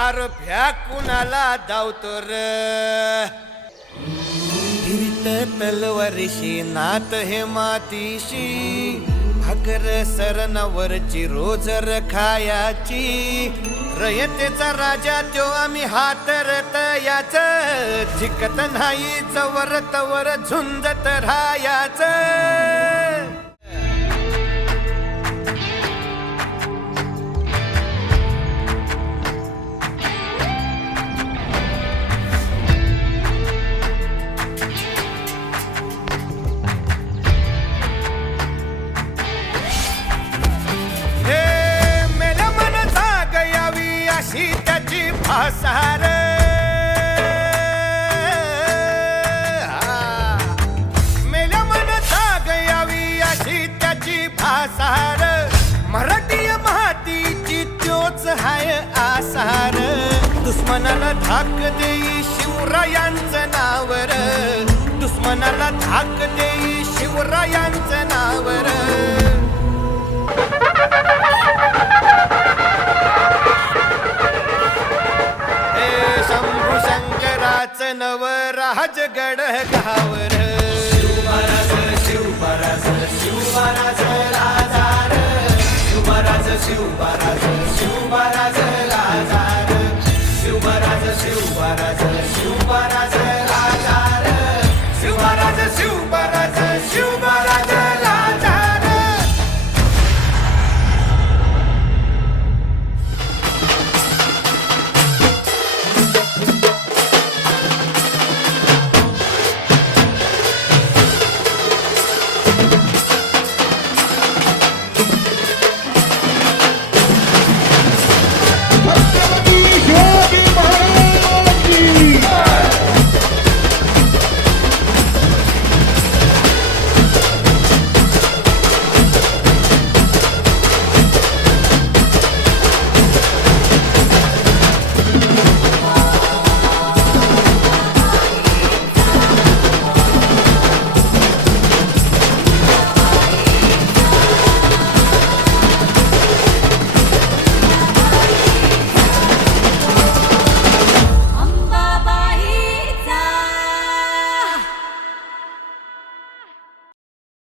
आरभ्या भ्या कुणाला धावतो र? फिरत तलवारीशी नात हे मातीशी भाकर सरनावरची रोज खायाची रयतेचा राजा त्यो आम्ही हातरत याच झिकत नाही जवर तवर झुंजत राहायाच. यावी त्याची भासार. मेल्या मन जाग यावी अशी त्याची भासार. मराठी मातीची त्योच हाय आसार. दुश्मनाला धाक देई शिवरायांचं नावर. दुश्मनाला धाक देई शिवरायांचं नावर. हजगड गावर। शिवराज शिवराज शिवराज राजा शिवराज शिवराज शिवराज